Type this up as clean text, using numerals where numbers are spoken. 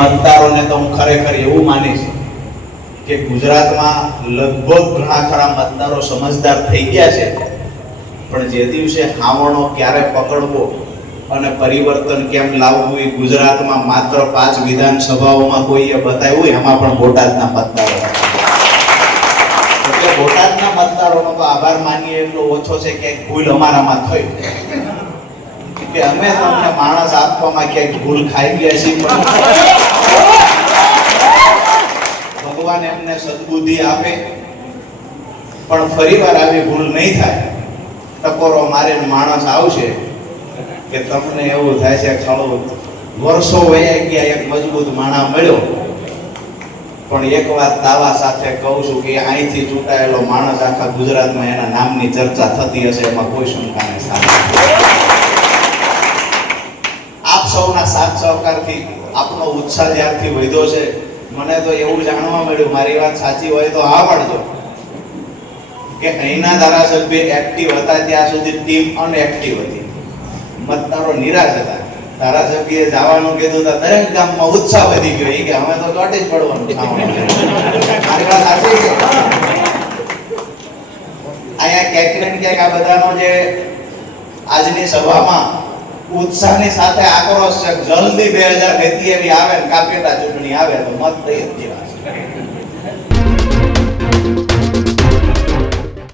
મતદારોને તો હું ખરેખર એવું માનીશ કે ગુજરાતમાં લગભગ ઘણા ખરા મતદારો સમજદાર થઈ ગયા છે, પણ જે દિવસે હાવણો ક્યારે પકડવો અને પરિવર્તન કેમ લાવવું એ ગુજરાતમાં માત્ર 5 વિધાનસભાઓમાં કોઈએ બતાવ્યું, એમાં પણ બોટાદના મતદારો. એટલે બોટાદના મતદારોનો તો આભાર માનીએ એટલો ઓછો છે કે ભૂલ અમારામાં થઈ કે અમે તમને માણસ આપવામાં ક્યાંક ભૂલ ખાઈ ગયા છીએ, ભગવાન એમને સદબુદ્ધિ આપે પણ ફરીવાર આવી ભૂલ નહીં થાય. ટકોરો મારીને માણસ આવશે કે તમને એવું થાય છે ખળો વર્ષો વયા ગયા, એક મજબૂત માણસ મળ્યો, પણ એક વાત દાવા સાથે કહું છું કે અહીંથી ચૂંટાયેલો માણસ આખા ગુજરાતમાં એના નામની ચર્ચા થતી હશે, એમાં કોઈ શંકા નહીં. આપ સૌના સાથ સહકારથી આપનો ઉત્સાહ જ્યારથી વધ્યો છે, મને તો એવું જાણવા મળ્યું, મારી વાત સાચી હોય તો આ પડજો, કે અહીંના ધારાસભ્ય એક્ટિવ હતા ત્યાં સુધી ટીમ અનએક્ટિવ હતી, મતદારો નિરાશ હતા. ધારાસભ્યએ જવાનું કીધું તો દરેક ગામમાં ઉત્સાહ વધી ગયો કે અમે તો ચોટી જ પડવાનું. મારી વાત સાચી છે. અહીંયા ક્યાંક ને ક્યાંક આ બધાનો જે આજની સભામાં ઉત્સાહની સાથે આક્રોશ છે, જલ્દી 2027 આવે ને કાપેટા ચૂંટણી આવે તો મત દઈ જ દેવા છે.